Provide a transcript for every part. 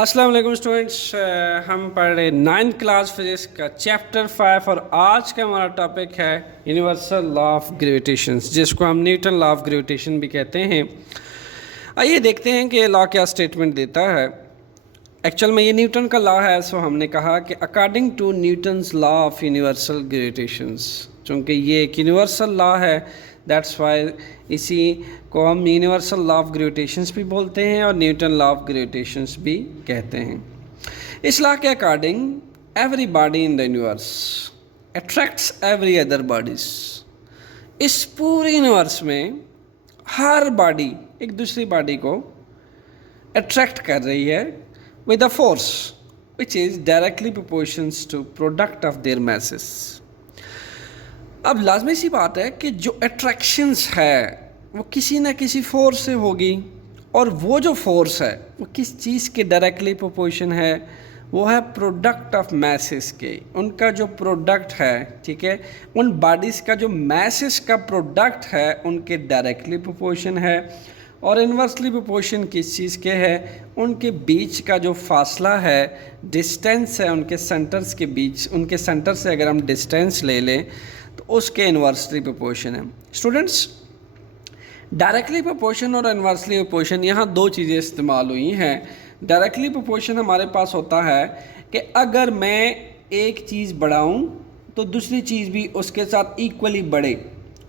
अस्सलाम वालेकुम स्टूडेंट्स, हम पढ़ रहे 9th क्लास फिजिक्स का चैप्टर 5 और आज का हमारा टॉपिक है यूनिवर्सल लॉ ऑफ ग्रेविटेशन, जिसको हम न्यूटन लॉ ऑफ ग्रेविटेशन भी कहते हैं। आइए देखते हैं कि लॉ क्या स्टेटमेंट देता है। एक्चुअल में ये न्यूटन का लॉ है, सो हमने कहा कि according to Newton's law of universal gravitations, चूँकि ये एक यूनिवर्सल लॉ है, दैट्स वाई इसी को हम यूनिवर्सल लॉ ऑफ ग्रेविटेशंस भी बोलते हैं और न्यूटन लॉ ऑफ ग्रेविटेशंस भी कहते हैं। इस लॉ के according every body in the universe attracts every other bodies. इस पूरे यूनिवर्स में हर बॉडी एक दूसरी बॉडी को अट्रैक्ट कर रही है with a force which is directly proportions to product of their masses। अब लाजमी सी बात है कि जो अट्रैक्शंस है वो किसी ना किसी फोर्स से होगी, और वो जो फोर्स है वो किस चीज़ के डायरेक्टली प्रोपोर्शन है, वो है प्रोडक्ट ऑफ मैसेस के। उनका जो प्रोडक्ट है, ठीक है, उन बॉडीज़ का जो मैसेस का प्रोडक्ट है उनके डायरेक्टली प्रोपोर्शन है। और इन्वर्सली प्रोपोर्शन किस चीज़ के है, उनके बीच का जो फासला है, डिस्टेंस है उनके सेंटर्स के बीच, उनके सेंटर से अगर हम डिस्टेंस ले लें तो उसके इन्वर्सली प्रोपोर्शन है। स्टूडेंट्स, डायरेक्टली प्रोपोर्शन और इन्वर्सली प्रोपोर्शन, यहाँ दो चीज़ें इस्तेमाल हुई हैं। डायरेक्टली प्रोपोर्शन हमारे पास होता है कि अगर मैं एक चीज़ बढ़ाऊँ तो दूसरी चीज़ भी उसके साथ इक्वली बढ़े,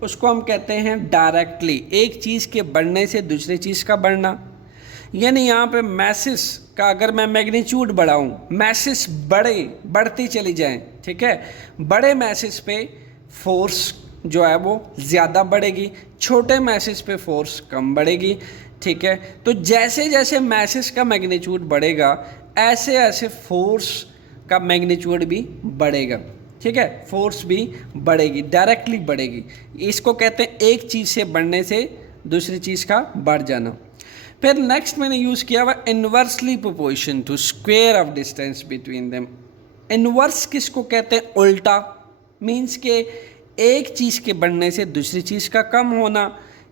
उसको हम कहते हैं डायरेक्टली। एक चीज़ के बढ़ने से दूसरी चीज़ का बढ़ना, यानी यहाँ पे मैसेस का अगर मैं मैग्नीट्यूड बढ़ाऊँ, मैसेस बढ़ती चली जाएं, ठीक है, बड़े मैसेस पे फोर्स जो है वो ज़्यादा बढ़ेगी, छोटे मैसेस पे फोर्स कम बढ़ेगी, ठीक है। तो जैसे जैसे मैसेस का मैग्नीट्यूड बढ़ेगा ऐसे ऐसे फोर्स का मैग्नीट्यूड भी बढ़ेगा, ठीक है, फोर्स भी बढ़ेगी, डायरेक्टली बढ़ेगी। इसको कहते हैं एक चीज़ से बढ़ने से दूसरी चीज़ का बढ़ जाना। फिर नेक्स्ट मैंने यूज़ किया हुआ inversely proportion to square of distance between them. Inverse किसको कहते हैं? उल्टा, मीन्स के एक चीज़ के बढ़ने से दूसरी चीज़ का कम होना।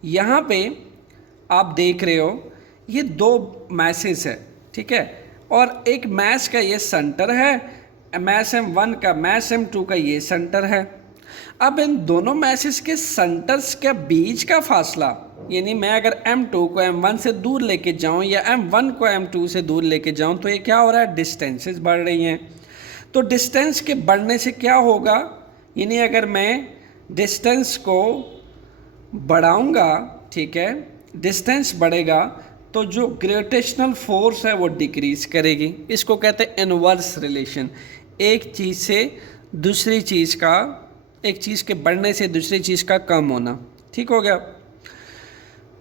यहाँ पे आप देख रहे हो ये दो मैसेस है, ठीक है, और एक मैस का ये सेंटर है, मैस M1 का, मैस M2 का ये सेंटर है। अब इन दोनों मैसेस के सेंटर्स के बीच का फासला, यानी मैं अगर M2 को M1 से दूर लेके जाऊं या M1 को M2 से दूर लेके जाऊं तो ये क्या हो रहा है? डिस्टेंसेस बढ़ रही हैं। तो डिस्टेंस के बढ़ने से क्या होगा, यानी अगर मैं डिस्टेंस को बढ़ाऊंगा, ठीक है, डिस्टेंस बढ़ेगा तो जो ग्रेविटेशनल फोर्स है वो डिक्रीज करेगी। इसको कहते हैं इनवर्स रिलेशन, एक चीज़ से दूसरी चीज़ का, एक चीज़ के बढ़ने से दूसरी चीज़ का कम होना, ठीक हो गया।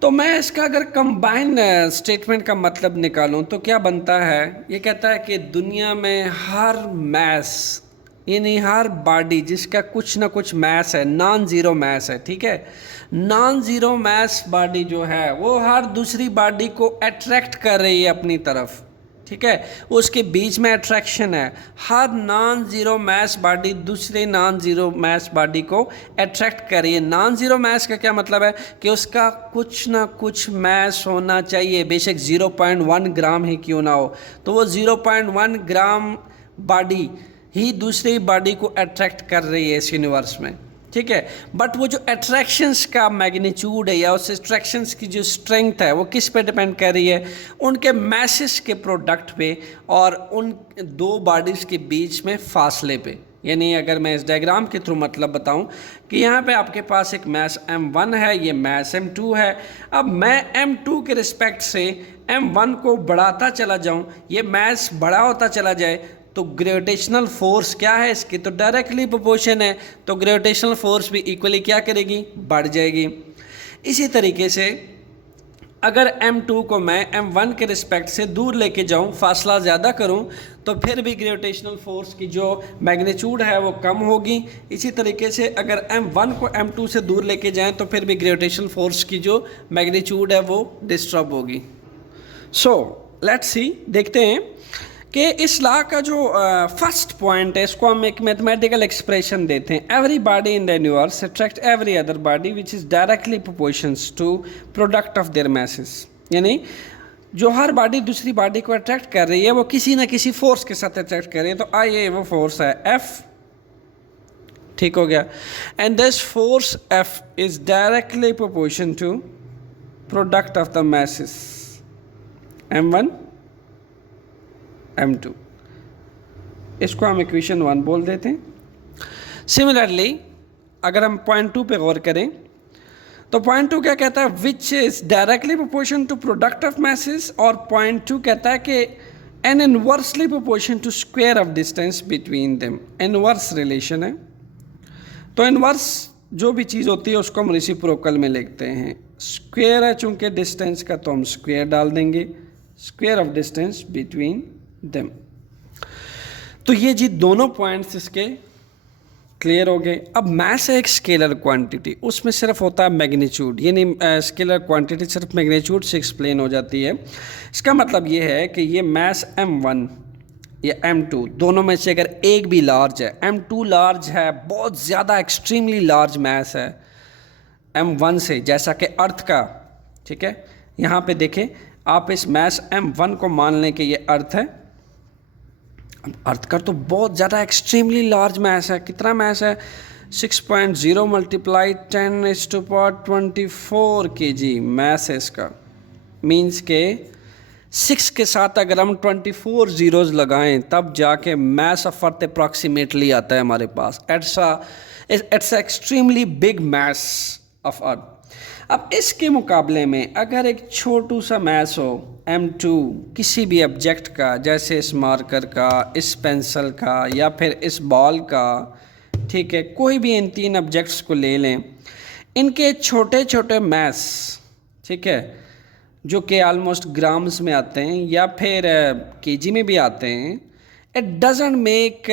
तो मैं इसका अगर कंबाइन स्टेटमेंट का मतलब निकालूं तो क्या बनता है? ये कहता है कि दुनिया में हर मैस, यानी हर बॉडी जिसका कुछ ना कुछ मैस है, नॉन ज़ीरो मैस है, ठीक है, नॉन ज़ीरो मैस बॉडी जो है वो हर दूसरी बॉडी को अट्रैक्ट कर रही है अपनी तरफ, ठीक है, उसके बीच में अट्रैक्शन है। हर नॉन ज़ीरो मैस बॉडी दूसरे नॉन ज़ीरो मैस बॉडी को अट्रैक्ट कर रही है। नॉन ज़ीरो मैस का क्या मतलब है कि उसका कुछ ना कुछ मैस होना चाहिए, बेशक 0.1 ग्राम ही क्यों ना हो, तो वो 0.1 ग्राम बॉडी ही दूसरी बॉडी को अट्रैक्ट कर रही है इस यूनिवर्स में, ठीक है। बट वो जो अट्रैक्शंस का मैग्नीट्यूड है या उस अट्रैक्शंस की जो स्ट्रेंथ है वो किस पे डिपेंड कर रही है? उनके मैसेस के प्रोडक्ट पे और उन दो बॉडीज़ के बीच में फासले पे। यानी अगर मैं इस डायग्राम के थ्रू मतलब बताऊं कि यहाँ पे आपके पास एक मैस M1 है, ये मैस M2 है। अब मैं M2 के रिस्पेक्ट से M1 को बढ़ाता चला जाऊँ, ये मैस बड़ा होता चला जाए, तो ग्रेविटेशनल फोर्स क्या है इसकी? तो डायरेक्टली प्रोपोर्शन है, तो ग्रेविटेशनल फोर्स भी इक्वली क्या करेगी? बढ़ जाएगी। इसी तरीके से अगर M2 को मैं M1 के रिस्पेक्ट से दूर लेके जाऊं, फासला ज़्यादा करूं, तो फिर भी ग्रेविटेशनल फोर्स की जो मैग्नीट्यूड है वो कम होगी। इसी तरीके से अगर M1 को M2 से दूर लेके जाएं तो फिर भी ग्रेविटेशनल फोर्स की जो मैग्नीट्यूड है वो डिस्टर्ब होगी। सो लेट्स सी, देखते हैं कि इस लॉ का जो फर्स्ट पॉइंट है इसको हम एक मैथमेटिकल एक्सप्रेशन देते हैं। Every body in the universe attract every other body which is directly proportions to product of their masses. यानी जो हर बॉडी दूसरी बॉडी को अट्रैक्ट कर रही है वो किसी ना किसी फोर्स के साथ अट्रैक्ट कर रही है, तो आई ए वो फोर्स है F, ठीक हो गया। And this force F is directly proportion to product of the masses M1 M2, इसको हम इक्वेशन 1 बोल देते हैं। सिमिलरली अगर हम पॉइंट 2 पे गौर करें तो पॉइंट 2 क्या कहता है, which is directly proportion to product of masses, और पॉइंट 2 कहता है कि an inversely proportion to square of distance between them, inverse relation है। तो इनवर्स जो भी चीज़ होती है उसको हम रेसिप्रोकल में लिखते हैं। स्क्वायर है चूंकि डिस्टेंस का, तो हम स्क्वायर डाल देंगे, square of distance between them. तो ये जी दोनों पॉइंट्स इसके क्लियर हो गए। अब मैस है एक स्केलर क्वांटिटी, उसमें सिर्फ होता है मैग्नीट्यूड, यानी स्केलर क्वांटिटी सिर्फ मैग्नीट्यूड से एक्सप्लेन हो जाती है। इसका मतलब ये है कि ये मैस M1 या M2 दोनों में से अगर एक भी लार्ज है, M2 लार्ज है, बहुत ज़्यादा एक्सट्रीमली लार्ज मैस है M1 से, जैसा कि अर्थ का, ठीक है। यहाँ पे देखें आप, इस मैस M1 को मान लें कि ये अर्थ है। अर्थ का तो बहुत ज़्यादा एक्सट्रीमली लार्ज मैस है, कितना मैस है 6.0 मल्टीप्लाई 10⁻24 kg मैस है इसका। मीन्स के 6 के साथ अगर हम 24 जीरोज़ लगाएं तब जाके मैस ऑफ अर्थ अप्रॉक्सीमेटली आता है हमारे पास। It's extremely big mass of earth. अब इसके मुकाबले में अगर एक छोटू सा मैस हो M2 किसी भी ऑब्जेक्ट का, जैसे इस मार्कर का, इस पेंसिल का, या फिर इस बॉल का, ठीक है, कोई भी इन 3 ऑब्जेक्ट्स को ले लें, इनके छोटे छोटे मैस, ठीक है, जो कि ऑलमोस्ट ग्राम्स में आते हैं या फिर केजी में भी आते हैं, it doesn't make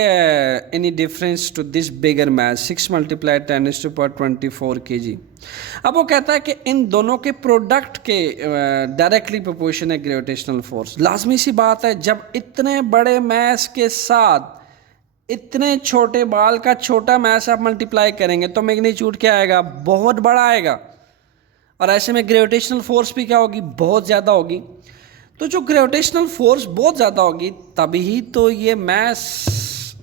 any difference to this bigger mass 6 multiply 10⁻24 kg। अब वो कहता है कि इन दोनों के प्रोडक्ट के डायरेक्टली प्रोपोर्शन है ग्रेविटेशनल फोर्स। लाजमी सी बात है, जब इतने बड़े मैस के साथ इतने छोटे बाल का छोटा मैस आप मल्टीप्लाई करेंगे तो मैग्नीट्यूड क्या आएगा, बहुत बड़ा आएगा। और ऐसे में ग्रेविटेशनल फोर्स भी क्या होगी, बहुत ज़्यादा होगी। तो जो ग्रेविटेशनल फोर्स बहुत ज़्यादा होगी तभी तो ये मैस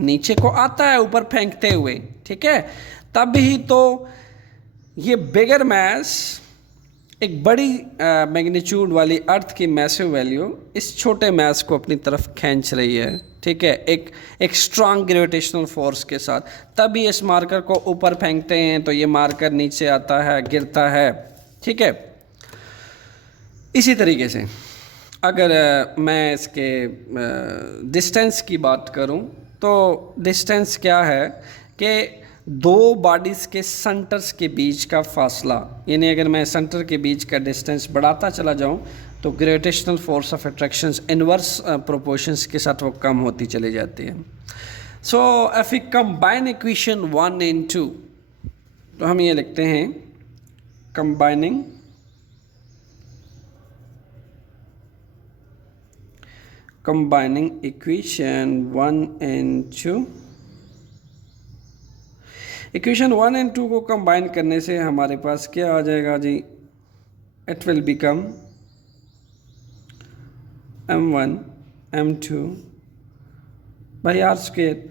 नीचे को आता है ऊपर फेंकते हुए, ठीक है, तभी तो ये बिगर मैस, एक बड़ी मैग्नीट्यूड वाली अर्थ की मैसिव वैल्यू इस छोटे मैस को अपनी तरफ खींच रही है, ठीक है, एक स्ट्रांग ग्रेविटेशनल फोर्स के साथ। तभी इस मार्कर को ऊपर फेंकते हैं तो ये मार्कर नीचे आता है, गिरता है, ठीक है। इसी तरीके से अगर मैं इसके डिस्टेंस की बात करूं तो डिस्टेंस क्या है कि दो बॉडीज़ के सेंटर्स के बीच का फासला, यानी अगर मैं सेंटर के बीच का डिस्टेंस बढ़ाता चला जाऊं तो gravitational force of attractions inverse proportions के साथ वो कम होती चली जाती है। So if we combine equation 1 and 2 तो हम ये लिखते हैं combining equation 1 and 2। Equation 1 and 2 को कंबाइन करने से हमारे पास क्या आ जाएगा जी, it will become M1 M2 by R square.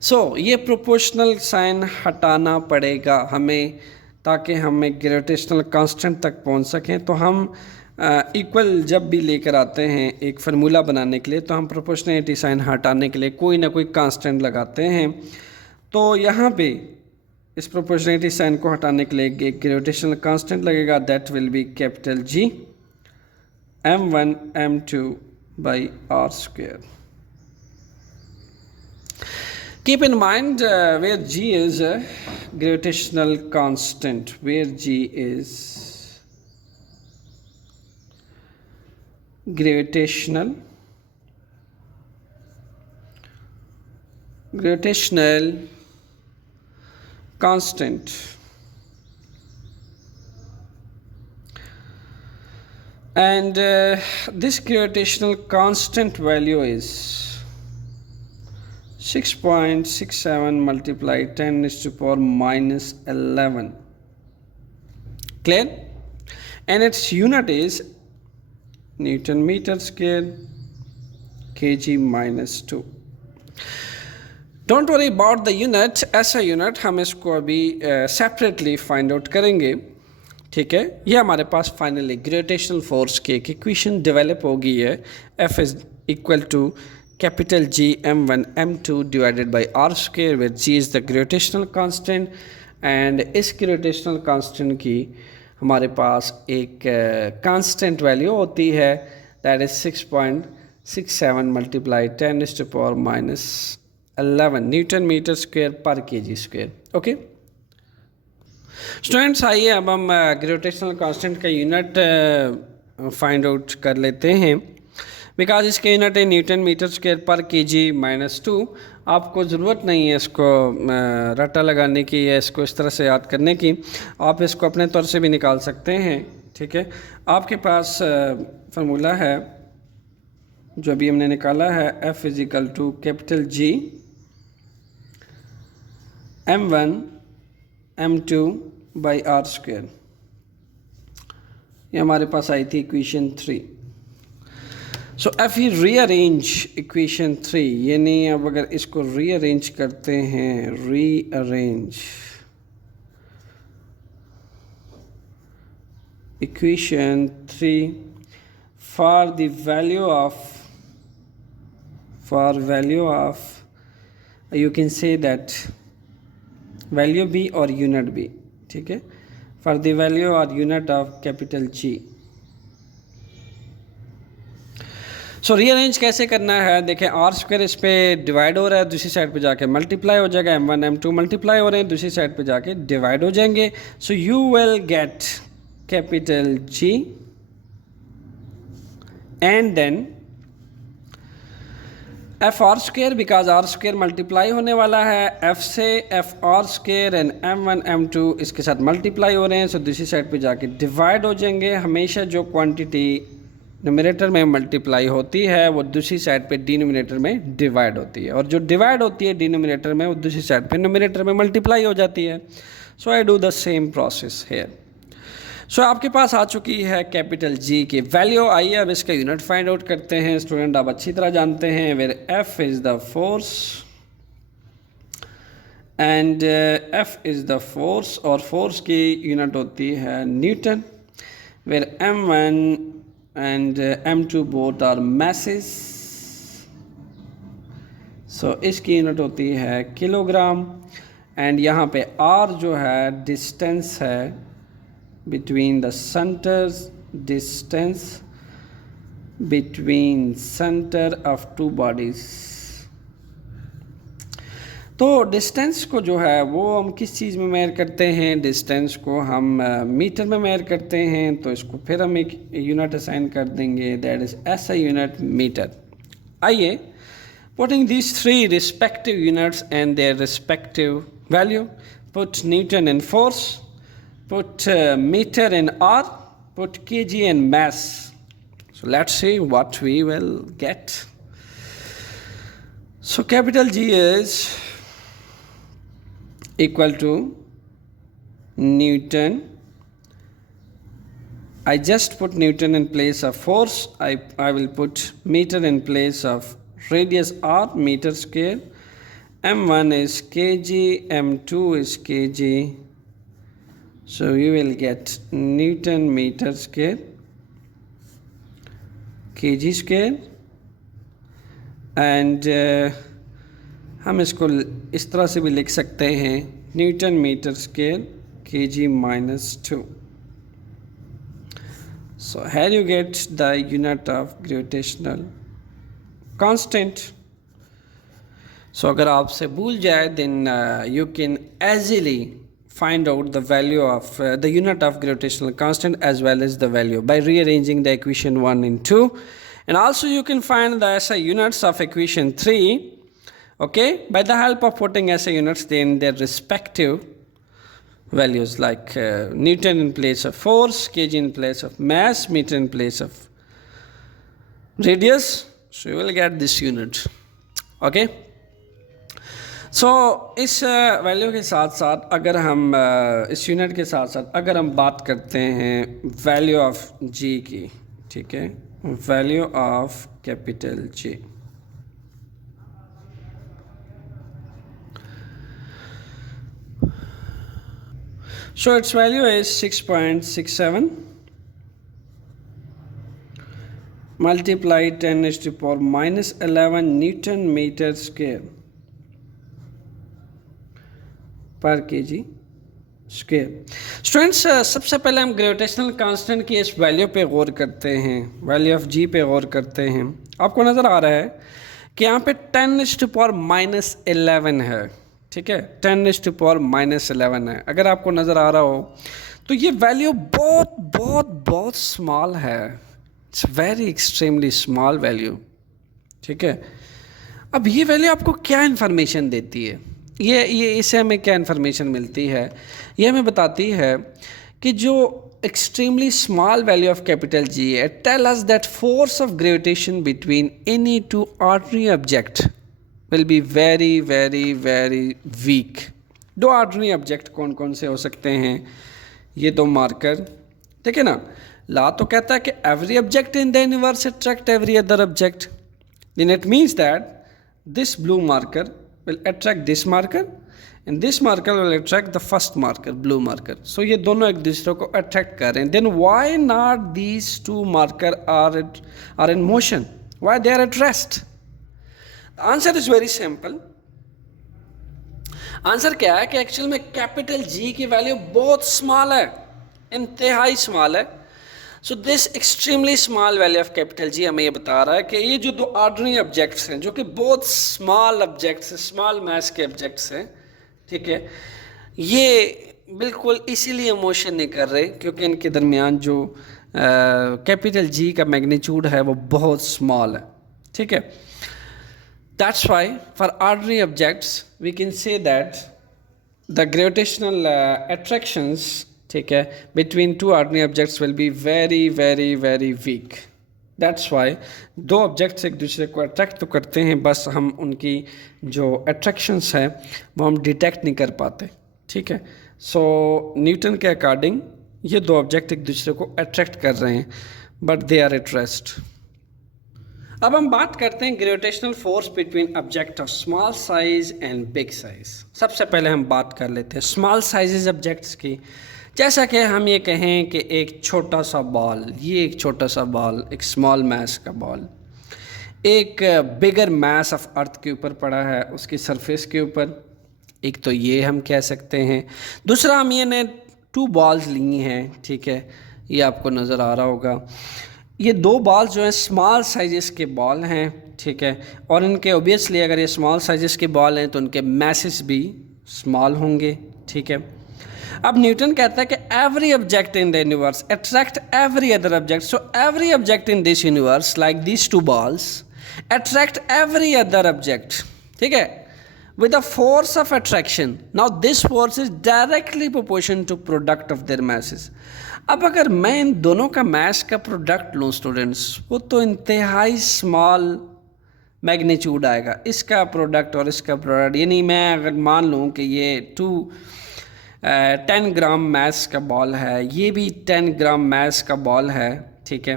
So ये प्रोपोर्शनल साइन हटाना पड़ेगा हमें ताकि हमें ग्रेविटेशनल कांस्टेंट तक पहुंच सकें। तो हम इक्वल जब भी लेकर आते हैं एक फार्मूला बनाने के लिए तो हम प्रोपोर्शनलिटी साइन हटाने के लिए कोई ना कोई कांस्टेंट लगाते हैं। तो यहाँ पे इस प्रोपोर्शनलिटी साइन को हटाने के लिए एक ग्रेविटेशनल कांस्टेंट लगेगा, that will be capital G M1 M2 by R square. Keep in mind where G is a gravitational constant, where G is gravitational constant, and this gravitational constant value is 6.67 multiplied 10⁻⁻11. Clear? And its unit is newton metre square kg minus 2। Don't worry about the unit, ऐसा unit हम इसको अभी separately find out करेंगे, ठीक है। ये हमारे पास finally gravitational force की एक इक्वेशन डेवलप हो गई है। F is equal to capital G m1 m2 divided by r square, where G is the gravitational constant. And इस ग्रेविटेशनल कांस्टेंट की हमारे पास एक कांस्टेंट वैल्यू होती है, that is 6.67 multiply 10⁻⁻11 newton metre square per kg square. Okay students, आइए अब हम ग्रेविटेशनल कांस्टेंट का यूनिट फाइंड आउट कर लेते हैं। बिकॉज इसके यूनिट है newton metre square per kg minus 2। आपको ज़रूरत नहीं है इसको रट्टा लगाने की या इसको इस तरह से याद करने की, आप इसको अपने तौर से भी निकाल सकते हैं, ठीक है। आपके पास फार्मूला है जो अभी हमने निकाला है, F is equal to capital G m1 m2 by r square. ये हमारे पास आई थी इक्वेशन 3। सो एफ ही रीअरेंज इक्वेशन 3, यानी अब अगर इसको रीअरेंज करते हैं, rearrange equation 3 for the value of you can say that value B और यूनिट बी, ठीक है, फॉर द वैल्यू और unit of capital G। So rearrange कैसे करना है, देखें आर स्क्वायर इस पे डिवाइड हो रहा है, दूसरी साइड पे जाके मल्टीप्लाई हो जाएगा, m1 m2 मल्टीप्लाई हो रहे हैं, दूसरी साइड पे जाके डिवाइड हो जाएंगे। So you will get capital G and then F R square, because R square multiply होने वाला है एफ से, F R square and m1 m2 इसके साथ मल्टीप्लाई हो रहे हैं, सो दूसरी साइड पे जाके डिवाइड हो जाएंगे। हमेशा जो क्वांटिटी न्यूमरेटर में मल्टीप्लाई होती है वो दूसरी साइड पे डिनोमिनेटर में डिवाइड होती है, और जो डिवाइड होती है डिनोमिनेटर में वो दूसरी साइड पे न्यूमरेटर में मल्टीप्लाई हो जाती है। So I do the same process here. So आपके पास आ चुकी है कैपिटल G की वैल्यू। आइए अब इसका यूनिट फाइंड आउट करते हैं। स्टूडेंट आप अच्छी तरह जानते हैं where F is the force and F is the force, और फोर्स की यूनिट होती है newton, where m1 and m2 both are masses। सो इसकी यूनिट होती है किलोग्राम, एंड यहाँ पे r जो है डिस्टेंस है between the centres, distance between centre of two bodies. तो डिस्टेंस को जो है वो हम किस चीज़ में मेजर करते हैं, डिस्टेंस को हम मीटर में मेजर करते हैं, तो इसको फिर हम एक यूनिट असाइन कर देंगे, that is SI unit meter. आइए putting these 3 respective units and their respective value, put newton in force, put meter in R, put kg in mass. So let's see what we will get. So capital G is equal to Newton. I just put Newton in place of force. I will put meter in place of radius R, meter square. M1 is kg, M2 is kg. So you will get Newton meter square kg square, and हम इसको इस तरह से भी लिख सकते हैं newton metre square kg minus 2। So here you get the unit of gravitational constant। So अगर आपसे भूल जाए then you can easily find out the value of the unit of gravitational constant as well as the value by rearranging the equation 1 and 2, and also you can find the SI units of equation 3, okay, by the help of putting SI units in their respective values, like Newton in place of force, kg in place of mass, meter in place of radius. So you will get this unit, okay। सो इस value के साथ साथ अगर हम इस unit के साथ साथ अगर हम बात करते हैं वैल्यू ऑफ G की, ठीक है, value of capital J. So its value is 6.67 multiply 10 raised to power minus 11 Newton meter square पर kg स्क्वायर। स्टूडेंट्स सबसे पहले हम ग्रेविटेशनल कांस्टेंट की इस वैल्यू पे गौर करते हैं, वैल्यू ऑफ जी पे गौर करते हैं। आपको नज़र आ रहा है कि यहाँ पे 10⁻⁻11 है, ठीक है, 10⁻⁻11 है। अगर आपको नज़र आ रहा हो तो ये वैल्यू बहुत बहुत बहुत स्मॉल है, it's very extremely small value, ठीक है। अब ये वैल्यू आपको क्या इन्फॉर्मेशन देती है, ये इससे हमें क्या इन्फॉर्मेशन मिलती है, ये हमें बताती है कि जो extremely small value of capital G है, tell us that force of gravitation between any two ordinary object will be very very very weak. दो ऑर्डिनरी ऑब्जेक्ट कौन कौन से हो सकते हैं, ये दो मार्कर, ठीक है ना। ला तो कहता है कि every object in the universe attract every other object, then it means that this blue marker will attract this marker and this marker will attract the first marker, blue marker. So ये दोनों एक दूसरे को attract कर रहे हैं. Then why not these two marker are in motion? Why they are at rest? The answer is very simple. Answer क्या है कि एक्चुअल में कैपिटल जी की वैल्यू बहुत स्मॉल है, इंतहाई स्मॉल है। So this extremely small value of capital जी हमें ये बता रहा है कि ये जो दो ऑर्डिनरी ऑब्जेक्ट्स हैं जो कि बहुत स्मॉल ऑब्जेक्ट्स हैं, स्मॉल मास के ऑब्जेक्ट्स हैं, ठीक है, ये बिल्कुल इसीलिए मोशन नहीं कर रहे क्योंकि इनके दरमियान जो कैपिटल जी का मैग्नीट्यूड है वो बहुत स्मॉल है, ठीक है। That's why for ordinary objects we can say that the gravitational attractions, ठीक है, between two ordinary objects will be very very very weak. That's why दो ऑब्जेक्ट्स एक दूसरे को अट्रैक्ट तो करते हैं, बस हम उनकी जो अट्रैक्शंस हैं वो हम डिटेक्ट नहीं कर पाते, ठीक है। सो न्यूटन के अकॉर्डिंग ये दो ऑब्जेक्ट एक दूसरे को अट्रैक्ट कर रहे हैं but they are at rest. अब हम बात करते हैं gravitational force between object of small size and big size. सबसे पहले हम बात कर लेते हैं स्मॉल साइजेज ऑब्जेक्ट्स की। जैसा कि हम ये कहें कि एक छोटा सा बॉल, ये एक छोटा सा बॉल, एक स्मॉल मास का बॉल एक बिगर मास ऑफ अर्थ के ऊपर पड़ा है, उसकी सरफेस के ऊपर, एक तो ये हम कह सकते हैं। दूसरा हम ये ने टू बॉल्स ली हैं, ठीक है, ये आपको नज़र आ रहा होगा। ये दो बॉल्स जो हैं स्मॉल साइजेस के बॉल हैं, ठीक है, और इनके ओबियसली अगर ये स्मॉल साइजेस के बॉल हैं तो उनके मैसेस भी स्मॉल होंगे, ठीक है। अब न्यूटन कहता है कि every object in the universe attract every other object, so every object in this universe like this two balls attract every other object, ठीक है, with a force of attraction. Now this force is directly proportional to product of their masses. अब अगर मैं इन दोनों का mess का product लूँ students, वो तो इंतहाई स्मॉल मैग्नीट्यूड आएगा, इसका प्रोडक्ट और इसका प्रोडक्ट। यानी मैं अगर मान लूँ कि ये 10 ग्राम मैस का बॉल है, ये भी 10 ग्राम मैस का बॉल है, ठीक है।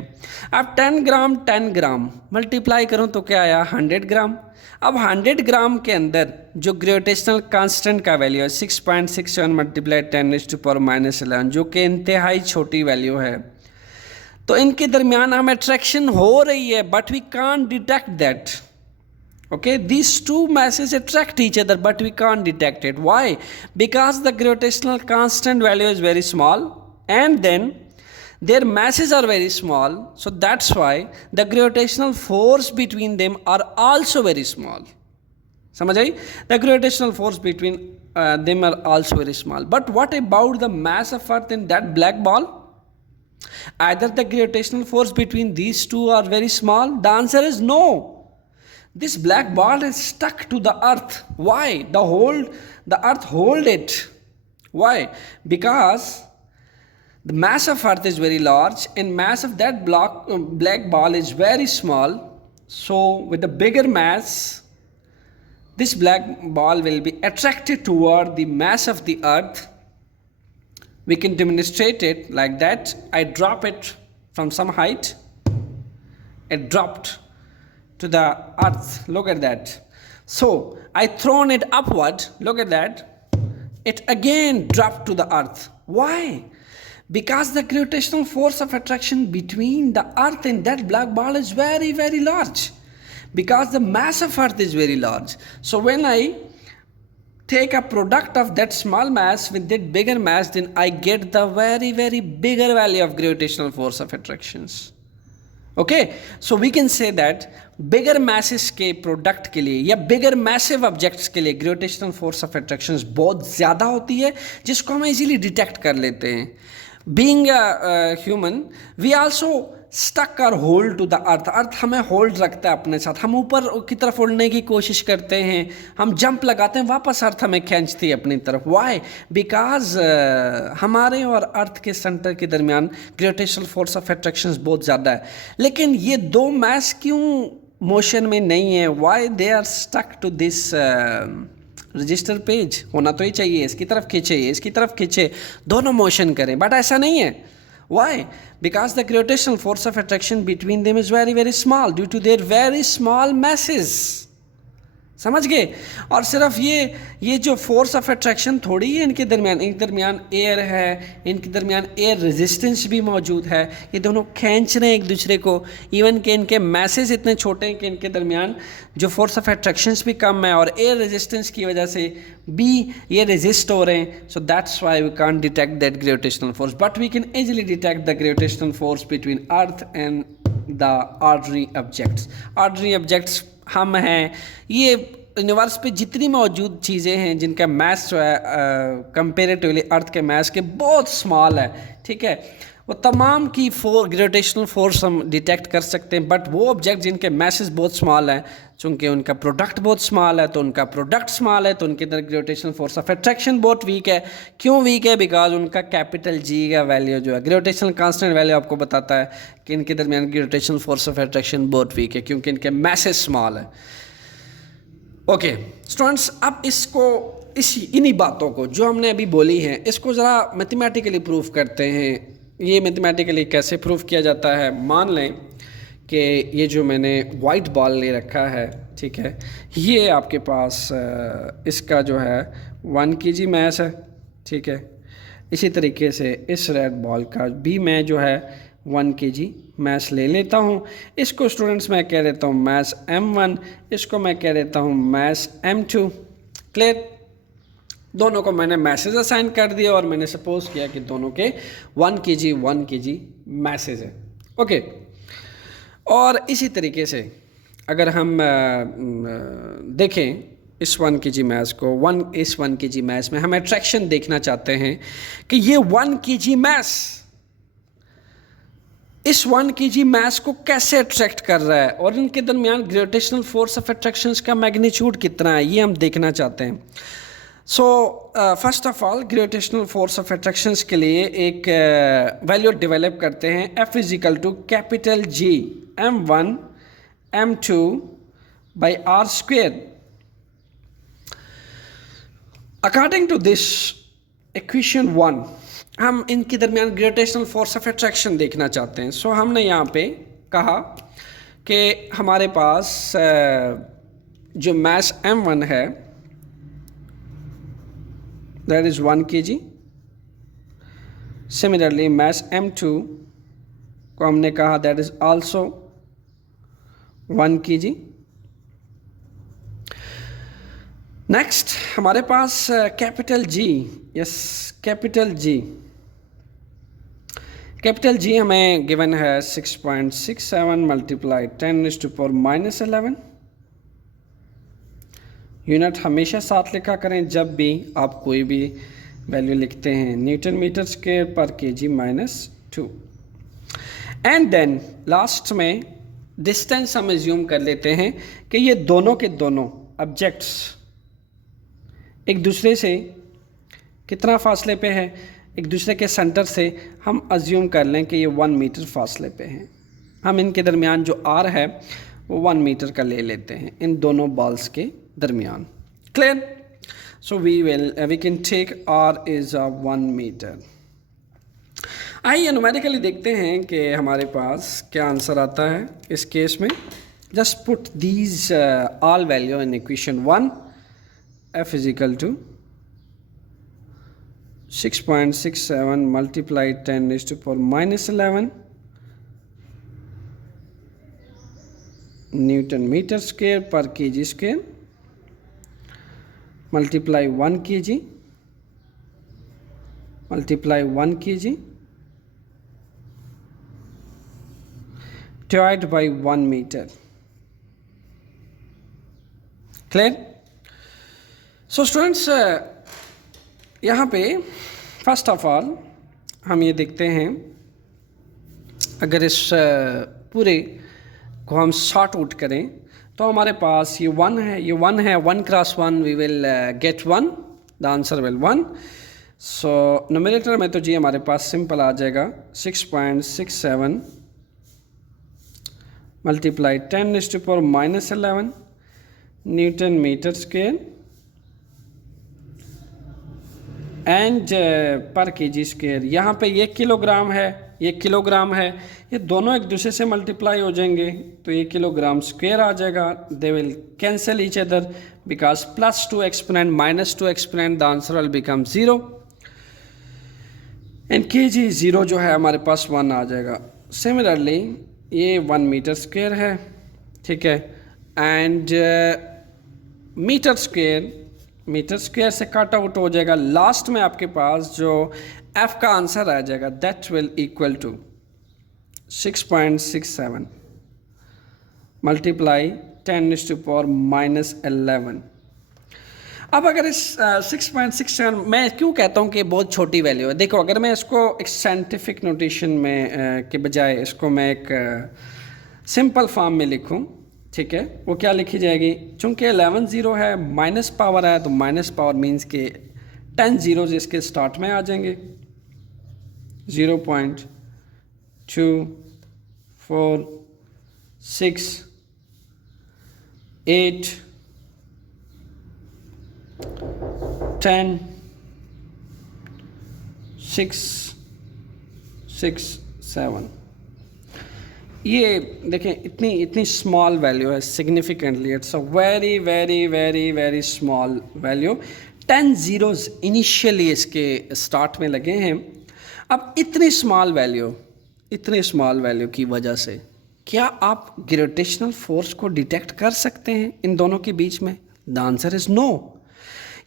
अब 10 ग्राम मल्टीप्लाई करूँ तो क्या आया, 100 ग्राम। अब 100 ग्राम के अंदर जो ग्रेविटेशनल कांस्टेंट का वैल्यू है 6.67 मल्टीप्लाई 10⁻⁻11, जो कि इंतहाई छोटी वैल्यू है, तो इनके दरमियान हम अट्रैक्शन हो रही है but we can't detect that. Okay, these two masses attract each other but we can't detect it. Why? Because the gravitational constant value is very small and then their masses are very small, so that's why the gravitational force between them are also very small. समझ आई? The gravitational force between them are also very small. But what about the mass of Earth in that black ball? Either the gravitational force between these two are very small. The answer is no. This black ball is stuck to the earth. Why? The earth hold it. Why? Because the mass of earth is very large and mass of that black ball is very small. So with the bigger mass, this black ball will be attracted toward the mass of the earth. We can demonstrate it like that. I drop it from some height it dropped to the earth. Look at that. So I thrown it upward. Look at that. It again dropped to the earth. Why? Because the gravitational force of attraction between the earth and that black ball is very, very large. Because the mass of earth is very large. So when I take a product of that small mass with that bigger mass, then I get the very, very bigger value of gravitational force of attractions. Okay, so we can say that bigger masses के product के लिए या बिगर massive objects के लिए gravitational force of attractions बहुत ज़्यादा होती है, जिसको हम इजीली डिटेक्ट कर लेते हैं. Being human we also stuck or hold to the earth. Earth हमें होल्ड रखता है अपने साथ. हम ऊपर की तरफ उड़ने की कोशिश करते हैं, हम जंप लगाते हैं, वापस अर्थ हमें खींचती है अपनी तरफ. वाई? बिकॉज हमारे और अर्थ के सेंटर के दरमियान ग्रेविटेशनल फोर्स ऑफ अट्रैक्शंस बहुत ज़्यादा है. लेकिन ये दो मास क्यों मोशन में नहीं है? Why they are stuck to this register page? होना तो ही चाहिए, इसकी तरफ खींचे, इसकी तरफ खींचे, दोनों मोशन करें, बट ऐसा नहीं है. Why? Because the gravitational force of attraction between them is very, very small due to their very small masses. समझ गए? और सिर्फ ये जो फोर्स ऑफ अट्रैक्शन थोड़ी है इनके दरमियान एयर है, इनके दरमियान एयर रेजिस्टेंस भी मौजूद है. ये दोनों खींच रहे हैं एक दूसरे को. इवन कि इनके मैसेज इतने छोटे हैं कि इनके दरमियान जो फोर्स ऑफ अट्रैक्शंस भी कम है और एयर रेजिस्टेंस की वजह से भी ये रेजिस्ट हो रहे हैं. So that's why we can't detect that gravitational force, but we can easily detect the gravitational force between Earth and the ordinary objects. Ordinary objects हम हैं, ये यूनिवर्स पे जितनी मौजूद चीज़ें हैं जिनका मैस जो है कंपेरेटिवली अर्थ के मैस के बहुत स्मॉल है. ठीक है, वो तमाम की ग्रेविटेशनल फोर्स हम डिटेक्ट कर सकते हैं. बट वो ऑब्जेक्ट जिनके मैसेस बहुत स्मॉल हैं, चूँकि उनका प्रोडक्ट बहुत स्मॉल है, तो उनका प्रोडक्ट स्मॉल है, तो उनके अंदर ग्रेविटेशनल फोर्स ऑफ अट्रैक्शन बहुत वीक है. क्यों वीक है? बिकॉज उनका कैपिटल जी का वैल्यू जो है, ग्रेविटेशनल कांस्टेंट वैल्यू आपको बताता है कि इनके दरमियान ग्रेविटेशनल फोर्स ऑफ अट्रैक्शन बहुत वीक है, क्योंकि इनके मैसेस स्मॉल है. ओके स्टूडेंट्स, अब इन्हीं बातों को जो हमने अभी बोली हैं, इसको ज़रा मैथमेटिकली प्रूफ करते हैं. ये मैथमेटिकली कैसे प्रूफ किया जाता है? मान लें कि ये जो मैंने वाइट बॉल ले रखा है, ठीक है, ये आपके पास इसका जो है 1 kg मैस है. ठीक है, इसी तरीके से इस रेड बॉल का भी मैं जो है 1 kg मैस ले लेता हूँ. इसको स्टूडेंट्स मैं कह देता हूँ मैस M1, इसको मैं कह देता हूँ मैस M2. क्लियर? दोनों को मैंने मैसेज असाइन कर दिया और मैंने सपोज किया कि दोनों के 1 kg मैसेज है. ओके, और इसी तरीके से अगर हम देखें इस 1 kg मैस को, इस 1 kg मैस में हम अट्रैक्शन देखना चाहते हैं कि ये 1 kg मैस इस 1 kg मैस को कैसे अट्रैक्ट कर रहा है और इनके दरमियान ग्रेविटेशनल फोर्स ऑफ अट्रैक्शंस का मैग्नीट्यूड कितना है, ये हम देखना चाहते हैं. So first of all gravitational force of attractions के लिए एक वैल्यू डेवलप करते हैं. F is equal to capital G M1 M2 by R square. According to this equation 1 हम इनके दरमियान ग्रेविटेशनल फोर्स ऑफ अट्रैक्शन देखना चाहते हैं. सो हमने यहाँ पे कहा कि हमारे पास जो मैस M1 है that is 1 kg. Similarly mass M2 को हमने कहा that is also 1 kg. Next हमारे पास capital G, yes capital G हमें गिवन है 6.67 मल्टीप्लाई 10⁻⁻11. यूनिट हमेशा साथ लिखा करें जब भी आप कोई भी वैल्यू लिखते हैं. Newton metre square per kg -2. And then last में डिस्टेंस हम एज्यूम कर लेते हैं कि ये दोनों के दोनों ऑब्जेक्ट्स एक दूसरे से कितना फासले पे हैं. एक दूसरे के सेंटर से हम एज्यूम कर लें कि ये 1 मीटर फासले पे हैं. हम इनके दरमियान जो R है वो 1 मीटर का ले लेते हैं इन दोनों बॉल्स के दरमियान. Clear? So we can take R is 1 metre. आइए न्यूमेरिकली देखते हैं कि हमारे पास क्या आंसर आता है इस केस में। Just put these all value in equation 1। f is equal to 6.67 multiplied 10 raised to power minus 11 Newton meter square per kg square, multiply 1 kg, multiply 1 kg divided by 1 meter. Clear? So students यहाँ पे first of all हम ये देखते हैं, अगर इस पूरे को हम शॉर्ट आउट करें तो हमारे पास ये 1 है, ये 1 है, 1 cross 1 we will get 1, the answer will 1। सो न्यूमरेटर में तो जी हमारे पास सिंपल आ जाएगा 6.67 multiply 10 raised to power minus 11 newton metre square and per KG square. यहाँ पे ये किलोग्राम है, ये किलोग्राम है, ये दोनों एक दूसरे से मल्टीप्लाई हो जाएंगे तो ये किलोग्राम स्क्वेयर आ जाएगा। They will cancel each other because +2 exponent -2 exponent, the answer will become 0 and KG 0 जो है हमारे पास 1 आ जाएगा। सिमिलरली ये 1 मीटर स्क्वेयर है, ठीक है, एंड मीटर स्क्वेयर से कट आउट हो जाएगा। लास्ट में आपके पास जो f का आंसर आ जाएगा that will equal to 6.67 multiply 10 raised to power minus 11। अब अगर इस 6.67 मैं क्यों कहता हूँ कि बहुत छोटी वैल्यू है, देखो अगर मैं इसको एक साइंटिफिक नोटेशन में के बजाय इसको मैं एक सिंपल फॉर्म में लिखूँ, ठीक है, वो क्या लिखी जाएगी, चूँकि 11 ज़ीरो है, माइनस पावर है तो माइनस पावर मीन्स के 10 ज़ीरोज़ इसके स्टार्ट में आ जाएंगे। 0.2 4 6 8 10 6 6 7। ये देखें इतनी स्मॉल वैल्यू है, significantly it's a very very very very small value. 10 zeros initially इसके स्टार्ट में लगे हैं। अब इतनी स्मॉल वैल्यू की वजह से क्या आप ग्रेविटेशनल फोर्स को डिटेक्ट कर सकते हैं इन दोनों के बीच में? The answer is no.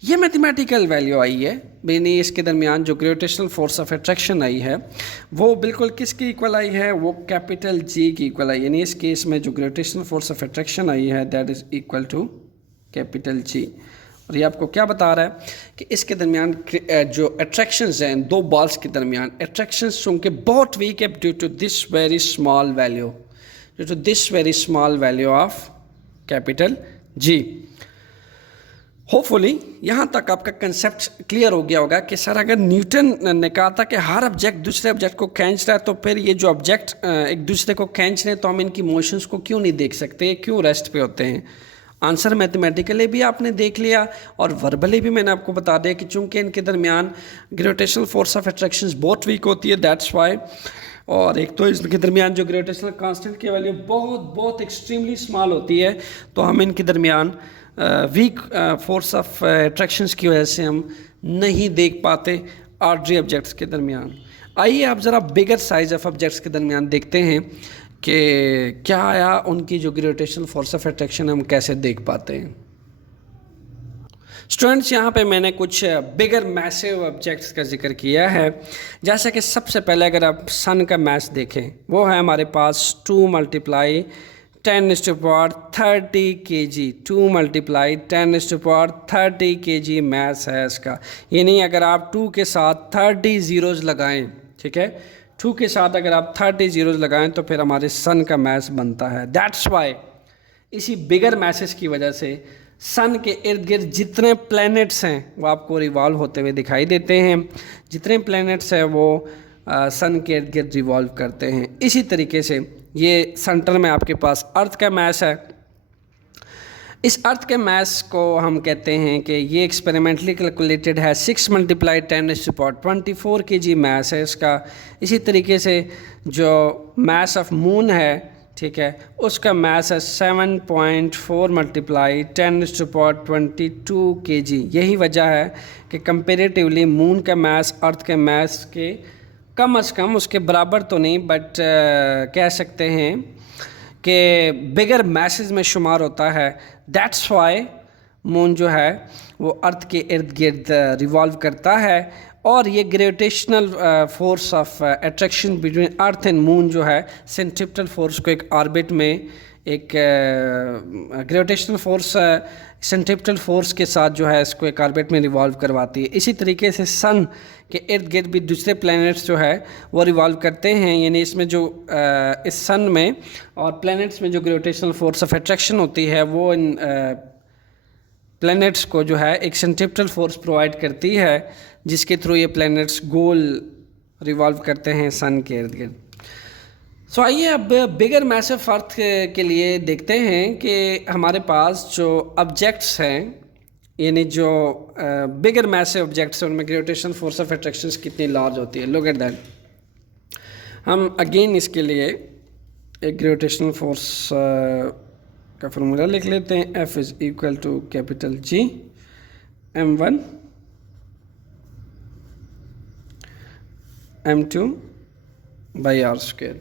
ये मैथमेटिकल वैल्यू आई है यानी इसके दरमियान जो ग्रेविटेशनल फोर्स ऑफ अट्रैक्शन आई है वो बिल्कुल किसकी इक्वल आई है, वो कैपिटल जी की इक्वल आई, यानी इस केस में जो ग्रेविटेशनल फोर्स ऑफ अट्रैक्शन आई है that is equal to capital G. और ये आपको क्या बता रहा है कि इसके दरमियान जो अट्रैक्शंस हैं दो बॉल्स के दरमियान, अट्रैक्शंस चूँकि बहुत वीक है due to this very small value of capital G. Hopefully यहाँ तक आपका कंसेप्ट क्लियर हो गया होगा कि सर अगर न्यूटन ने कहा था कि हर ऑब्जेक्ट दूसरे ऑब्जेक्ट को खींच रहा है तो फिर ये जो ऑब्जेक्ट एक दूसरे को खींच रहे हैं तो हम इनकी मोशंस को क्यों नहीं देख सकते, क्यों रेस्ट पे होते हैं? आंसर मैथमेटिकली भी आपने देख लिया और वर्बली भी मैंने आपको बता दिया कि चूँकि इनके दरमियान ग्रेविटेशनल फोर्स ऑफ अट्रैक्शन बहुत वीक होती है, दैट्स वाई। और एक तो इसके दरमियान जो ग्रेविटेशनल कांस्टेंट की वैल्यू बहुत एक्सट्रीमली स्मॉल होती है, तो हम इनके दरमियान वीक फोर्स ऑफ अट्रैक्शंस की वजह से हम नहीं देख पाते ऑर्डिनरी ऑब्जेक्ट्स के दरमियान। आइए आप ज़रा बिगर साइज ऑफ ऑब्जेक्ट्स के दरमियान देखते हैं कि क्या आया उनकी जो ग्रेविटेशनल फोर्स ऑफ अट्रैक्शन हम कैसे देख पाते हैं। स्टूडेंट्स यहाँ पे मैंने कुछ बिगर मैसिव ऑब्जेक्ट्स का जिक्र किया है, जैसे कि सबसे पहले अगर आप सन का मैस देखें वो है हमारे पास 2 multiply 10 raised to power 30 kg, 2 multiply 10 raised to power 30 kg mass है इसका। यानी अगर आप 2 के साथ 30 ज़ीरोज़ लगाएं, ठीक है, 2 के साथ अगर आप 30 ज़ीरोज़ लगाएं तो फिर हमारे सन का मैस बनता है। दैट्स वाई इसी बिगर मैसेस की वजह से सन के इर्द गिर्द जितने प्लैनेट्स हैं वो आपको रिवॉल्व होते हुए दिखाई देते हैं, जितने प्लैनेट्स हैं वो सन के इर्द गिर्द रिवॉल्व करते हैं। इसी तरीके से ये सेंटर में आपके पास अर्थ का मैस है इस अर्थ के मास को हम कहते हैं कि ये एक्सपेरिमेंटली कैलकुलेटेड है 6 × 10⁻24 kg मास है इसका। इसी तरीके से जो मास ऑफ मून है, ठीक है, उसका मास है 7.4 × 10⁻22 kg। यही वजह है कि कंपेरेटिवली मून का मास अर्थ के मास के कम अज़ कम उसके बराबर तो नहीं, बट कह सकते हैं कि बिगर मैसेज में शुमार होता है। दैट्स वाई मून जो है वो अर्थ के इर्द गिर्द रिवॉल्व करता है, और ये gravitational force of attraction between Earth and moon जो है सेंट्रिपेटल फोर्स को एक ऑर्बिट में एक ग्रेविटेशनल फोर्स सेंट्रिपेटल फोर्स के साथ जो है इसको एक ऑर्बिट में रिवॉल्व करवाती है। इसी तरीके से सन के इर्द गिर्द भी दूसरे प्लैनेट्स जो है वो रिवॉल्व करते हैं, यानी इसमें जो इस सन में और प्लैनेट्स में जो ग्रेविटेशनल फोर्स ऑफ अट्रैक्शन होती है वो इन प्लैनेट्स को जो है एक सेंट्रिपेटल फोर्स प्रोवाइड करती है, जिसके थ्रू ये प्लैनेट्स गोल रिवॉल्व करते हैं सन के इर्द गिर्द। सो आइए अब बिगर मैसिव अर्थ के लिए देखते हैं कि हमारे पास जो ऑब्जेक्ट्स हैं, यानी जो बिगर मैसिव ऑब्जेक्ट्स हैं, उनमें ग्रेविटेशनल फोर्स ऑफ अट्रैक्शन कितनी लार्ज होती है। Look at that. हम अगेन इसके लिए एक ग्रेविटेशनल फोर्स का फॉर्मूला लिख लेते हैं। F is equal to capital G m1 m2 by r²।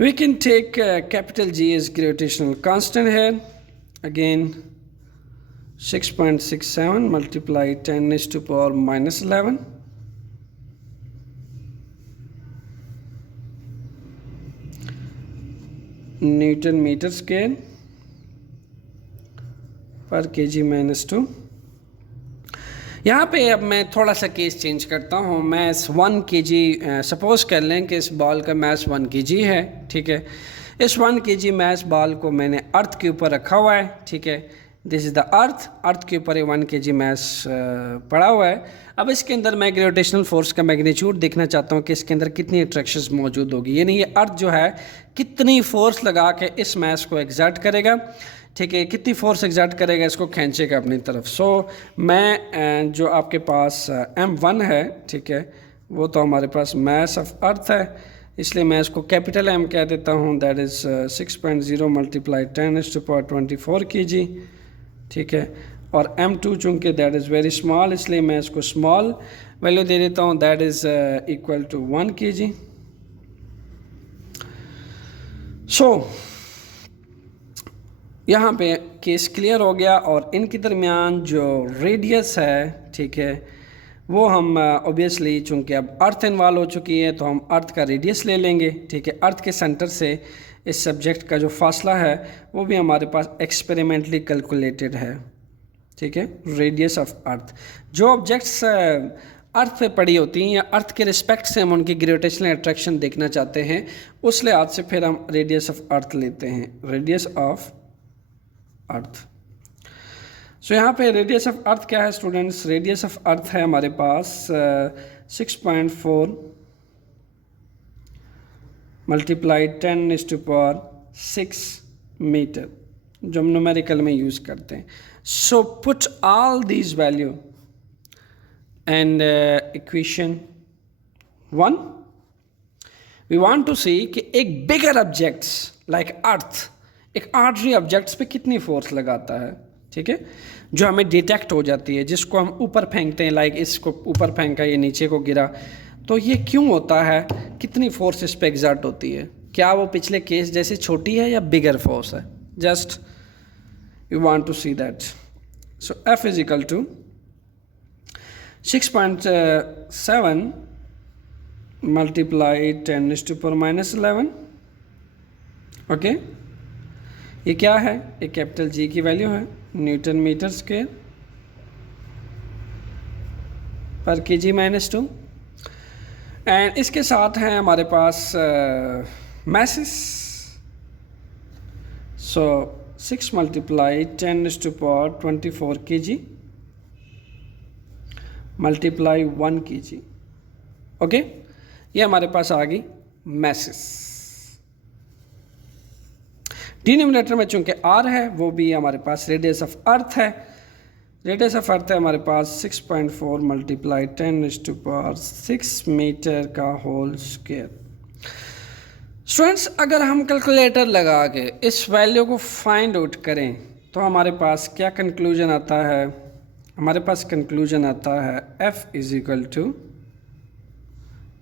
We can take capital G as gravitational constant here. Again 6.67 multiply 10⁻⁻11 newton metre square per kg-2। यहाँ पे अब मैं थोड़ा सा केस चेंज करता हूँ। मैं 1 kg सपोज़ कर लें कि इस बॉल का मास 1 kg है, ठीक है। इस 1 kg मास बॉल को मैंने अर्थ के ऊपर रखा हुआ है, ठीक है। दिस इज़ द अर्थ के ऊपर 1 kg मास पड़ा हुआ है। अब इसके अंदर मैं ग्रेविटेशनल फोर्स का मैग्नीट्यूड देखना चाहता हूँ कि इसके अंदर कितनी अट्रैक्शंस मौजूद होगी, यानी ये अर्थ जो है कितनी फोर्स लगा के इस मास को एग्जर्ट करेगा, ठीक है, कितनी फोर्स एग्जर्ट करेगा, इसको खींचेगा अपनी तरफ। सो मैं जो आपके पास m1 है, ठीक है, वो तो हमारे पास मास ऑफ अर्थ है, इसलिए मैं इसको कैपिटल M कह देता हूँ। दैट इज़ 6.0 × 10⁻24 kg, ठीक है। और m2 चूँकि दैट इज़ वेरी स्मॉल, इसलिए मैं इसको स्मॉल वैल्यू दे देता हूँ। That is equal to 1 kg। सो यहाँ पे केस क्लियर हो गया, और इनके दरमियान जो रेडियस है, ठीक है, वो हम ऑब्वियसली चूँकि अब अर्थ इन्वॉल्व हो चुकी है तो हम अर्थ का रेडियस ले लेंगे, ठीक है। अर्थ के सेंटर से इस सब्जेक्ट का जो फासला है वो भी हमारे पास एक्सपेरिमेंटली कैलकुलेटेड है, ठीक है। रेडियस ऑफ अर्थ, जो ऑब्जेक्ट्स अर्थ पे पड़ी होती हैं या अर्थ के रिस्पेक्ट से हम उनकी ग्रेविटेशनल अट्रैक्शन देखना चाहते हैं, उस लिहाज से फिर हम रेडियस ऑफ अर्थ लेते हैं, रेडियस ऑफ अर्थ। सो यहाँ पे रेडियस ऑफ अर्थ क्या है स्टूडेंट्स? रेडियस ऑफ अर्थ है हमारे पास 6.4 मल्टीप्लाई 10⁻6 मीटर, जो हम न्यूमेरिकल में यूज़ करते हैं। So put all these value and equation 1 we want to see कि एक बिगर ऑब्जेक्ट्स लाइक अर्थ एक आर्टरी ऑब्जेक्ट्स पे कितनी फोर्स लगाता है, ठीक है, जो हमें डिटेक्ट हो जाती है, जिसको हम ऊपर फेंकते हैं, लाइक इसको ऊपर फेंका, ये नीचे को गिरा, तो ये क्यों होता है, कितनी फोर्स इस पे एग्जर्ट होती है, क्या वो पिछले केस जैसे छोटी है या बिगर फोर्स है, just you want to see that. So F is equal to 6.7 multiply 10⁻⁻11। Okay, ये क्या है? एक कैपिटल G की वैल्यू है, newton metre square per kg-2, and इसके साथ है हमारे पास masses. So 6 multiply 10⁻24 kg multiply 1 kg। Okay, ये हमारे पास आ गई मैसेस। डिनोमिनेटर में चूंकि r है, वो भी हमारे पास रेडियस ऑफ अर्थ है। रेडियस ऑफ अर्थ है हमारे पास 6.4 मल्टीप्लाई 10⁻6 मीटर का होल स्क्वायर। स्टूडेंट्स, अगर हम कैलकुलेटर लगा के इस वैल्यू को फाइंड आउट करें तो हमारे पास क्या कंक्लूजन आता है? हमारे पास कंक्लूजन आता है F is equal to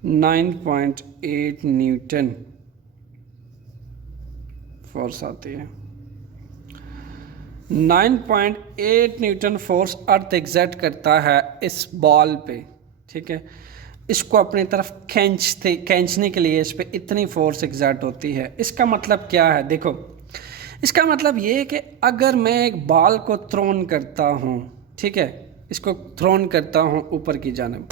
9.8 newton force आती है। 9.8 न्यूटन फोर्स अर्थ एग्जर्ट करता है इस बॉल पे, ठीक है। इसको अपनी तरफ खींचने के लिए इस पे इतनी फोर्स एग्जर्ट होती है। इसका मतलब क्या है? देखो, इसका मतलब ये है कि अगर मैं एक बॉल को थ्रोन करता हूँ, ठीक है, इसको थ्रोन करता हूँ ऊपर की जानिब,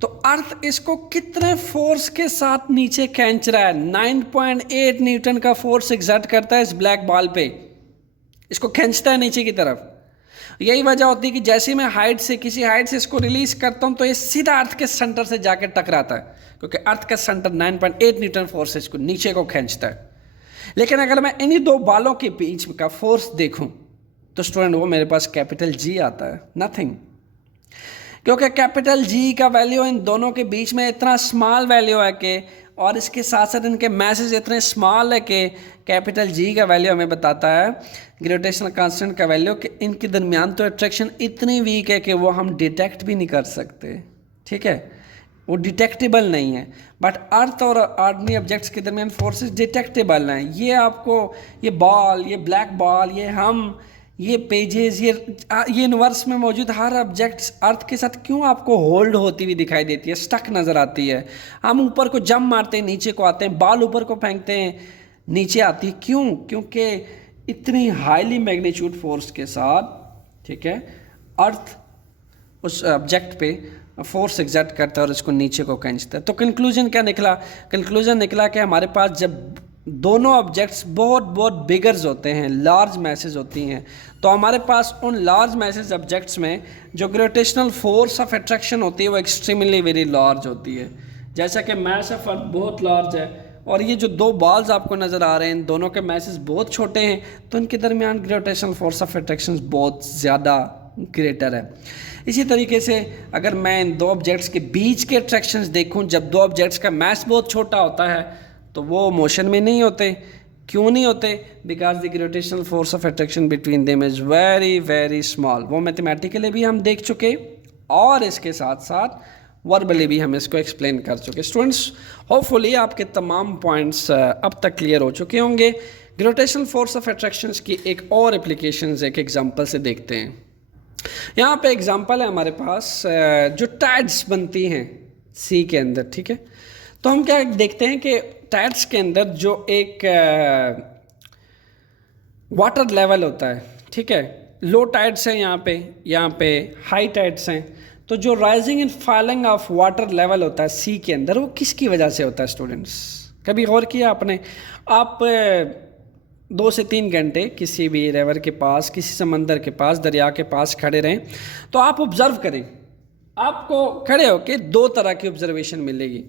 तो अर्थ इसको कितने फोर्स के साथ नीचे खींच रहा है? 9.8 न्यूटन का फोर्स एग्जर्ट करता है इस ब्लैक बॉल पे, इसको खींचता है नीचे की तरफ। यही वजह होती है कि जैसे मैं किसी हाइट से इसको रिलीज करता हूँ तो ये सीधा अर्थ के सेंटर से जाके टकराता है, क्योंकि अर्थ का सेंटर 9.8 न्यूटन फोर्स इसको नीचे को खींचता है। लेकिन अगर मैं इन्हीं दो बालों के बीच का फोर्स देखूं तो स्टूडेंट वो मेरे पास कैपिटल जी आता है, नथिंग। क्योंकि कैपिटल जी का वैल्यू इन दोनों के बीच में इतना स्मॉल वैल्यू है कि, और इसके साथ साथ इनके मैसेज इतने स्मॉल है कि कैपिटल जी का वैल्यू हमें बताता है ग्रेविटेशनल कांस्टेंट का वैल्यू कि इनके दरमियान तो अट्रैक्शन इतनी वीक है कि वो हम डिटेक्ट भी नहीं कर सकते, ठीक है, वो डिटेक्टेबल नहीं है। बट अर्थ और ऑर्डिनरी ऑब्जेक्ट्स के दरमियान फोर्सेस डिटेक्टेबल हैं। ये आपको, ये बॉल, ये ब्लैक बॉल, ये हम, ये पेजेस, ये यूनिवर्स में मौजूद हर ऑब्जेक्ट्स अर्थ के साथ क्यों आपको होल्ड होती हुई दिखाई देती है, स्टक नज़र आती है। हम ऊपर को जंप मारते हैं, नीचे को आते हैं, बॉल ऊपर को फेंकते हैं, नीचे आती है। क्यों? क्योंकि इतनी हाईली मैग्नीट्यूड फोर्स के साथ, ठीक है, अर्थ उस ऑब्जेक्ट पे फोर्स एग्जर्ट करता है और इसको नीचे को खींचता है। तो कंक्लूजन क्या निकला? कंक्लूजन निकला कि हमारे पास जब दोनों ऑब्जेक्ट्स बहुत बहुत बिगर्स होते हैं, लार्ज मैसेज होती हैं, तो हमारे पास उन लार्ज मैसेज ऑब्जेक्ट्स में जो ग्रेविटेशनल फोर्स ऑफ अट्रैक्शन होती है वो एक्सट्रीमली वेरी लार्ज होती है। जैसा कि मैस ऑफ अर्थ बहुत लार्ज है और ये जो दो बॉल्स आपको नज़र आ रहे हैं, इन दोनों के मैसेज बहुत छोटे हैं, तो इनके दरमियान ग्रेविटेशनल फोर्स ऑफ अट्रैक्शन बहुत ज़्यादा ग्रेटर है। इसी तरीके से अगर मैं इन दो ऑब्जेक्ट्स के बीच के अट्रैक्शंस देखूं, जब दो ऑब्जेक्ट्स का मैस बहुत छोटा होता है तो वो मोशन में नहीं होते। क्यों नहीं होते? Because the gravitational force of attraction between them is very very small. वो मैथमेटिकली भी हम देख चुके और इसके साथ साथ वर्बली भी हम इसको एक्सप्लेन कर चुके। स्टूडेंट्स, होपफुली आपके तमाम पॉइंट्स अब तक क्लियर हो चुके होंगे। ग्रेविटेशनल फोर्स ऑफ अट्रैक्शंस की एक और एप्लीकेशंस एक एग्जांपल से देखते हैं। यहाँ पे एग्जांपल है हमारे पास जो टाइड्स बनती हैं सी के अंदर, ठीक है। तो हम क्या देखते हैं कि टाइड्स के अंदर जो एक वाटर लेवल होता है, ठीक है, लो टाइड्स हैं यहाँ पे हाई टाइड्स हैं। तो जो rising and falling of water level होता है सी के अंदर, वो किसकी वजह से होता है? स्टूडेंट्स, कभी गौर किया आपने? आप 2 से 3 घंटे किसी भी रिवर के पास, किसी समंदर के पास, दरिया के पास खड़े रहें तो आप ऑब्जर्व करें, आपको खड़े होकर 2 तरह की ऑब्जर्वेशन मिलेगी।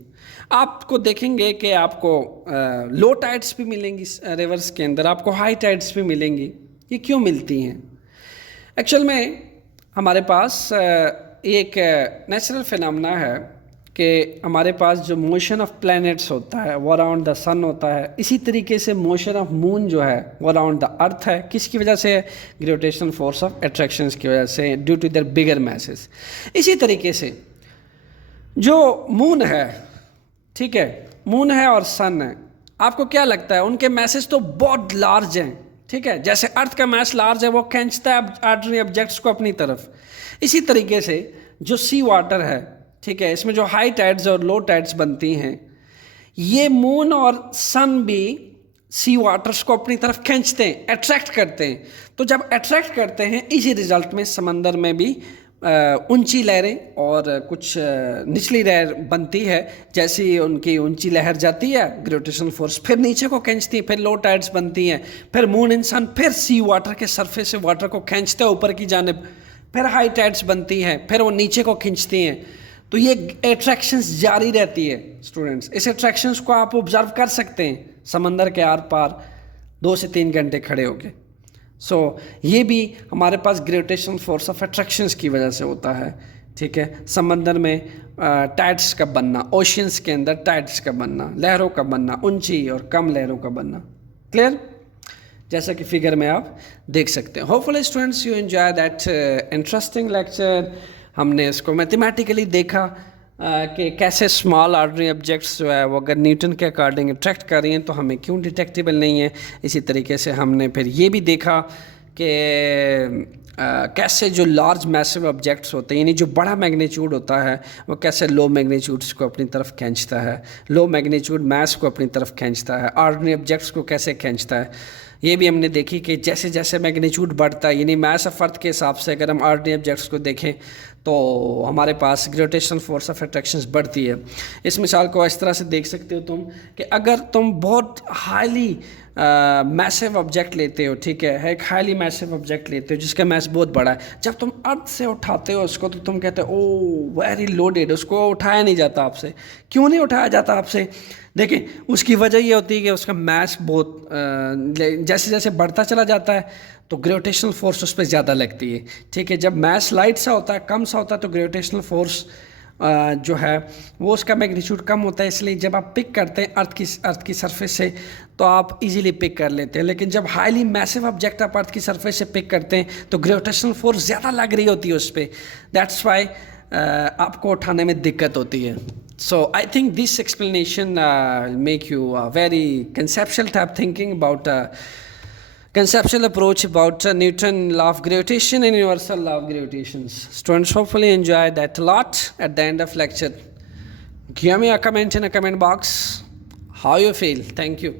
आपको देखेंगे कि आपको लो टाइड्स भी मिलेंगी रिवर्स के अंदर, आपको हाई टाइड्स भी मिलेंगी। ये क्यों मिलती हैं? एक्चुअल में हमारे पास एक नेचुरल फिनोमेना है कि हमारे पास जो मोशन ऑफ प्लैनेट्स होता है वो अराउंड द सन होता है। इसी तरीके से मोशन ऑफ मून जो है वो अराउंड द अर्थ है। किसकी वजह से? ग्रेविटेशनल फोर्स ऑफ अट्रैक्शंस की वजह से, due to their bigger masses. इसी तरीके से जो मून है, ठीक है, मून है और सन है, आपको क्या लगता है? उनके मैसेज तो बहुत लार्ज हैं, ठीक है। जैसे अर्थ का मैस लार्ज है, वो खींचता है ऑर्डिनरी ऑब्जेक्ट्स को अपनी तरफ। इसी तरीके से जो सी वाटर है, ठीक है, इसमें जो हाई टाइड्स और लो टाइड्स बनती हैं, ये मून और सन भी सी वाटर्स को अपनी तरफ खींचते हैं, अट्रैक्ट करते हैं। तो जब अट्रैक्ट करते हैं, इसी रिजल्ट में समंदर में भी ऊंची लहरें और कुछ निचली लहर बनती है। जैसी उनकी ऊंची लहर जाती है, ग्रेविटेशनल फोर्स फिर नीचे को खींचती है, फिर लो टाइड्स बनती हैं, फिर मून इंसान फिर सी वाटर के सरफेस से वाटर को खींचते हैं ऊपर की जानिब, फिर हाई टाइड्स बनती हैं, फिर वो नीचे को खींचती हैं। तो ये अट्रैक्शंस जारी रहती है स्टूडेंट्स। इस अट्रैक्शंस को आप ऑब्जर्व कर सकते हैं समंदर के आर पार। 2 से 3 घंटे खड़े होके। सो ये भी हमारे पास ग्रेविटेशनल फोर्स ऑफ अट्रैक्शंस की वजह से होता है, ठीक है। समंदर में टाइड्स का बनना, ओशियंस के अंदर टाइड्स का बनना, लहरों का बनना, ऊंची और कम लहरों का बनना। क्लियर? जैसा कि फिगर में आप देख सकते हैं। Hopefully students you enjoy that interesting lecture. हमने इसको मैथमेटिकली देखा कि कैसे स्मॉल ऑर्डिनरी ऑब्जेक्ट्स जो है वो अगर न्यूटन के अकॉर्डिंग अट्रैक्ट कर रही हैं तो हमें क्यों डिटेक्टेबल नहीं है। इसी तरीके से हमने फिर ये भी देखा कि कैसे जो लार्ज मैसिव ऑब्जेक्ट्स होते हैं, यानी जो बड़ा मैग्नीट्यूड होता है, वो कैसे लो मैग्नीट्यूड्स को अपनी तरफ खींचता है, लो मैग्नीट्यूड मैस को अपनी तरफ खींचता है, ऑर्डिनरी ऑब्जेक्ट्स को कैसे खींचता है। ये भी हमने देखी कि जैसे जैसे मैग्नीट्यूड बढ़ता है, यानी मैस ऑफ अर्थ के हिसाब से अगर हम ऑर्डिनरी ऑब्जेक्ट्स को देखें तो हमारे पास ग्रेविटेशनल फोर्स ऑफ अट्रैक्शंस बढ़ती है। इस मिसाल को इस तरह से देख सकते हो तुम कि अगर तुम बहुत हाईली मैसिव ऑब्जेक्ट लेते हो, ठीक है, एक हाईली मैसिव ऑब्जेक्ट लेते हो जिसका मैस बहुत बड़ा है, जब तुम अर्थ से उठाते हो उसको तो तुम कहते हो ओ वेरी लोडेड, उसको उठाया नहीं जाता आपसे। क्यों नहीं उठाया जाता आपसे? देखिए उसकी वजह ये होती है कि उसका मैस बहुत जैसे जैसे बढ़ता चला जाता है तो ग्रेविटेशनल फोर्स उस पर ज़्यादा लगती है, ठीक है। जब मैस लाइट सा होता है, कम सा होता है, तो ग्रेविटेशनल फोर्स जो है वो उसका मैग्नीट्यूड कम होता है, इसलिए जब आप पिक करते हैं अर्थ की सरफेस से तो आप इजीली पिक कर लेते हैं। लेकिन जब हाईली मैसिव ऑब्जेक्ट आप अर्थ की सरफेस से पिक करते हैं तो ग्रेविटेशनल फोर्स ज़्यादा लग रही होती है उस पर, दैट्स वाई आपको उठाने में दिक्कत होती है। So I think this explanation make you very conceptual type thinking about conceptual approach about Newton law of gravitation and universal law of gravitations. Students hopefully enjoy that a lot. At the end of lecture, give me a comment in a comment box how you feel. Thank you.